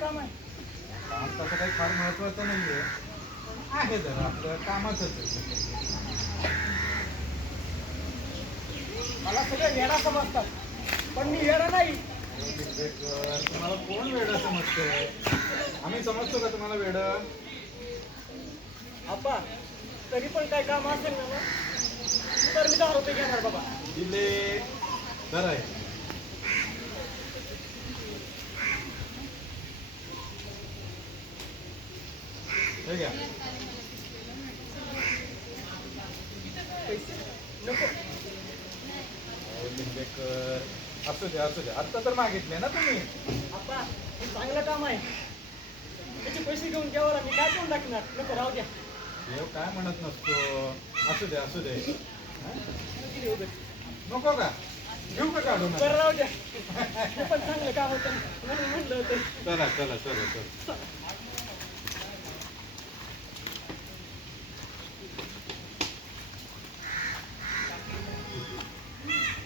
काम आहे. काम तसं काही फार महत्वाचं नाहीये. पण आहे जरा आपलं कामाचंच आहे. मला सगळे वेडा समजतात पण मी वेडा नाही. तुम्हाला कोण वेड समजतंय? आम्ही समजतो का तुम्हाला वेड? आप्पा तरी पण काय काम असेल ना मग, तर मी दहा रुपये घेणार बाबा. दिले. बरं आहे हे घ्या पैसे नको अहो, लिंबेकर असू द्या असू द्या आत्ता तर मागितले ना तुम्ही. आप्पा हे चांगलं काम आहे. त्याचे पैसे घेऊन घ्यावर मी काय करून टाकणार नको राहू द्या. देव काय म्हणत नसतो. असू दे असू दे. हा? किती देऊ गं? नको का? घेऊ का काढून? बरं राहू द्या. हे पण चांगलं काम होतं. म्हणून म्हटलं होतं. चला चला चला चला.